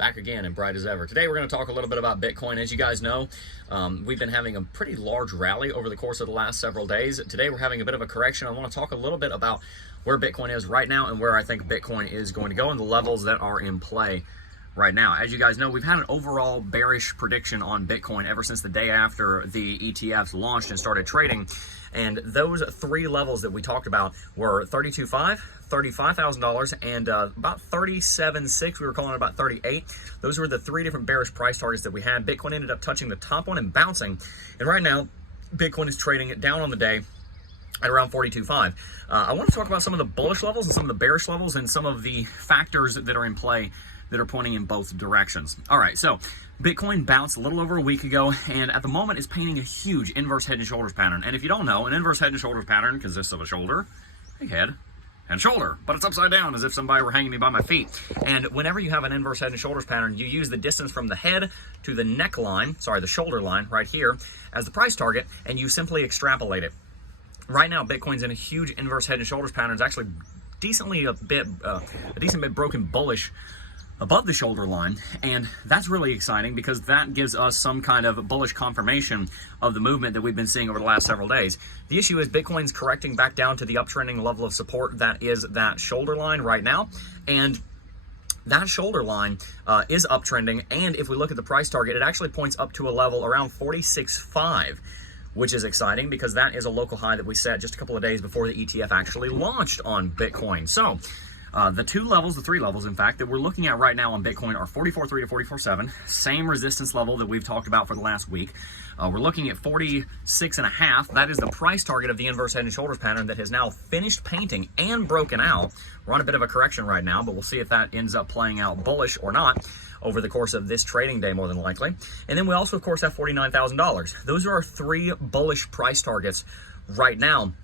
back again and bright as ever. Today we're going to talk a little bit about Bitcoin. As you guys know, we've been having a pretty large rally over the course of the last several days. Today we're having a bit of a correction. I want to talk a little bit about where Bitcoin is right now and where I think Bitcoin is going to go and the levels that are in play right now. As you guys know, we've had an overall bearish prediction on Bitcoin ever since the day after the ETFs launched and started trading. And those three levels that we talked about were $32,500, $35,000, and about $37,600. We were calling it about 38. Those were the three different bearish price targets that we had. Bitcoin ended up touching the top one and bouncing. And right now, Bitcoin is trading down on the day at around 42.5. I want to talk about some of the bullish levels and some of the bearish levels and some of the factors that are in play that are pointing in both directions. All right, so Bitcoin bounced a little over a week ago, and at the moment is painting a huge inverse head and shoulders pattern. And if you don't know, an inverse head and shoulders pattern consists of a shoulder, a head, and shoulder, but it's upside down as if somebody were hanging me by my feet. And whenever you have an inverse head and shoulders pattern, you use the distance from the head to the neckline, sorry, the shoulder line right here, as the price target, and you simply extrapolate it. Right now, Bitcoin's in a huge inverse head and shoulders pattern. It's actually a decent bit broken bullish above the shoulder line, and that's really exciting because that gives us some kind of bullish confirmation of the movement that we've been seeing over the last several days. The issue is Bitcoin's correcting back down to the uptrending level of support that is that shoulder line right now, and that shoulder line is uptrending, and if we look at the price target, it actually points up to a level around 46.5, which is exciting because that is a local high that we set just a couple of days before the ETF actually launched on Bitcoin. So the three levels, in fact, that we're looking at right now on Bitcoin are 44.3 to 44.7, same resistance level that we've talked about for the last week. We're looking at 46.5. That is the price target of the inverse head and shoulders pattern that has now finished painting and broken out. We're on a bit of a correction right now, but we'll see if that ends up playing out bullish or not over the course of this trading day, more than likely. And then we also, of course, have $49,000. Those are our three bullish price targets right now.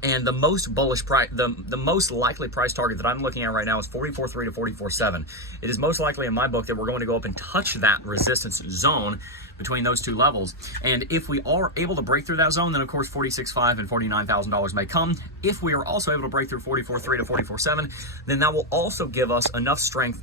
And the most bullish price, the most likely price target that I'm looking at right now is 44.3 to 44.7. It is most likely in my book that we're going to go up and touch that resistance zone between those two levels. And if we are able to break through that zone, then of course $46.5 and $49,000 may come. If we are also able to break through 44.3 to 44.7, then that will also give us enough strength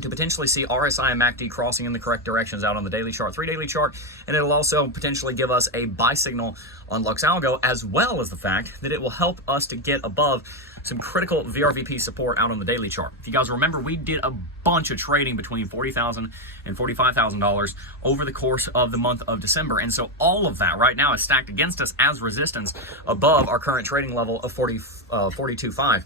to potentially see RSI and MACD crossing in the correct directions out on the daily chart, 3-daily chart, and it'll also potentially give us a buy signal on Lux Algo, as well as the fact that it will help us to get above some critical VRVP support out on the daily chart. If you guys remember, we did a bunch of trading between $40,000 and $45,000 over the course of the month of December, and so all of that right now is stacked against us as resistance above our current trading level of 42.5.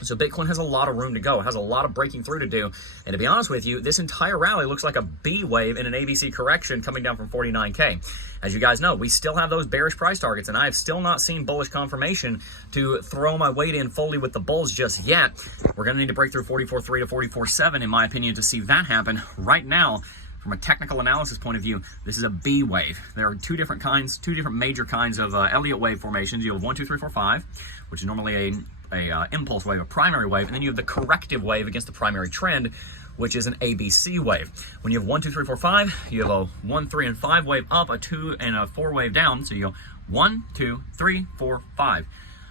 So Bitcoin has a lot of room to go. It has a lot of breaking through to do. And to be honest with you, this entire rally looks like a B wave in an ABC correction coming down from 49K. As you guys know, we still have those bearish price targets, and I have still not seen bullish confirmation to throw my weight in fully with the bulls just yet. We're going to need to break through 44.3 to 44.7, in my opinion, to see that happen. Right now, from a technical analysis point of view, this is a B wave. There are two different major kinds of Elliott wave formations. You have 1, 2, 3, 4, 5, which is normally a impulse wave, a primary wave, and then you have the corrective wave against the primary trend, which is an ABC wave. When you have 1, 2, 3, 4, 5, you have a 1, 3, and 5 wave up, a 2 and a 4 wave down. So you go 1, 2, 3, 4, 5.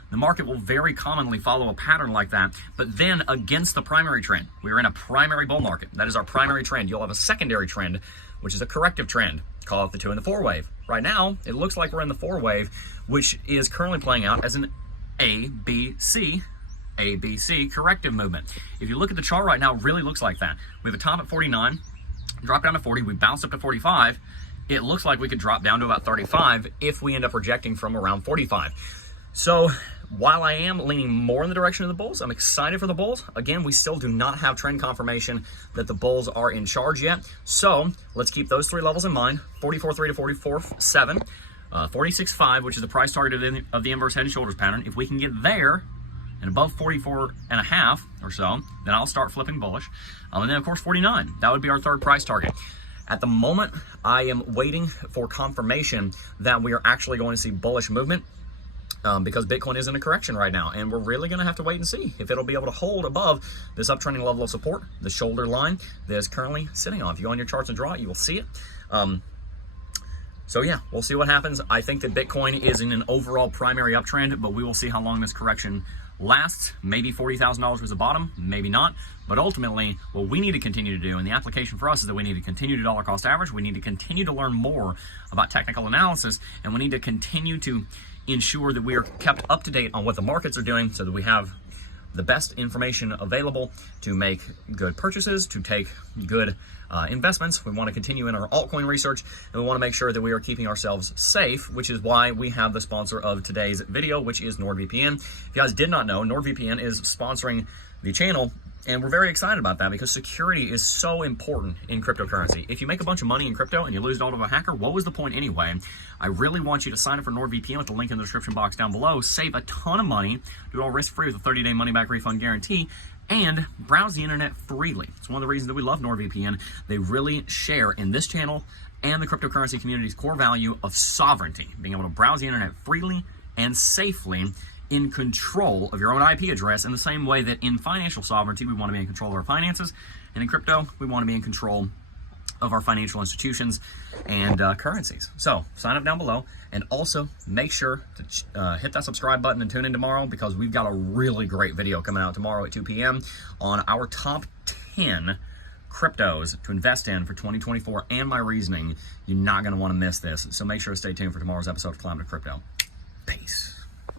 The market will very commonly follow a pattern like that, but then against the primary trend. We're in a primary bull market. That is our primary trend. You'll have a secondary trend, which is a corrective trend. Call it the 2 and the 4 wave. Right now, it looks like we're in the 4 wave, which is currently playing out as an ABC corrective movement. If you look at the chart right now, it really looks like that. We have a top at 49, drop down to 40, we bounced up to 45. It looks like we could drop down to about 35 if we end up rejecting from around 45. So while I am leaning more in the direction of the bulls, I'm excited for the bulls. Again, we still do not have trend confirmation that the bulls are in charge yet. So let's keep those three levels in mind: 44.3 to 44.7. 46.5, which is the price target of the inverse head and shoulders pattern. If we can get there and above 44.5 or so, then I'll start flipping bullish. And then, of course, 49. That would be our third price target. At the moment, I am waiting for confirmation that we are actually going to see bullish movement because Bitcoin is in a correction right now, and we're really going to have to wait and see if it'll be able to hold above this uptrending level of support, the shoulder line that is currently sitting on. If you go on your charts and draw it, you will see it. So yeah, we'll see what happens. I think that Bitcoin is in an overall primary uptrend, but we will see how long this correction lasts. Maybe $40,000 was a bottom, maybe not. But ultimately, what we need to continue to do, and the application for us is that we need to continue to dollar cost average. We need to continue to learn more about technical analysis, and we need to continue to ensure that we are kept up to date on what the markets are doing so that we have the best information available to make good purchases, to take good investments. We want to continue in our altcoin research, and we want to make sure that we are keeping ourselves safe, which is why we have the sponsor of today's video, which is NordVPN. If you guys did not know, NordVPN is sponsoring the channel, and we're very excited about that because security is so important in cryptocurrency. If you make a bunch of money in crypto and you lose it all to a hacker, what was the point anyway? I really want you to sign up for NordVPN with the link in the description box down below. Save a ton of money, do it all risk-free with a 30-day money-back refund guarantee, and browse the internet freely. It's one of the reasons that we love NordVPN. They really share in this channel and the cryptocurrency community's core value of sovereignty, being able to browse the internet freely and safely in control of your own IP address, in the same way that in financial sovereignty, we want to be in control of our finances, and in crypto, we want to be in control of our financial institutions and currencies. So sign up down below, and also make sure to hit that subscribe button and tune in tomorrow, because we've got a really great video coming out tomorrow at 2 p.m. on our top 10 cryptos to invest in for 2024 and my reasoning. You're not going to want to miss this, so make sure to stay tuned for tomorrow's episode of Climb to Crypto. Peace.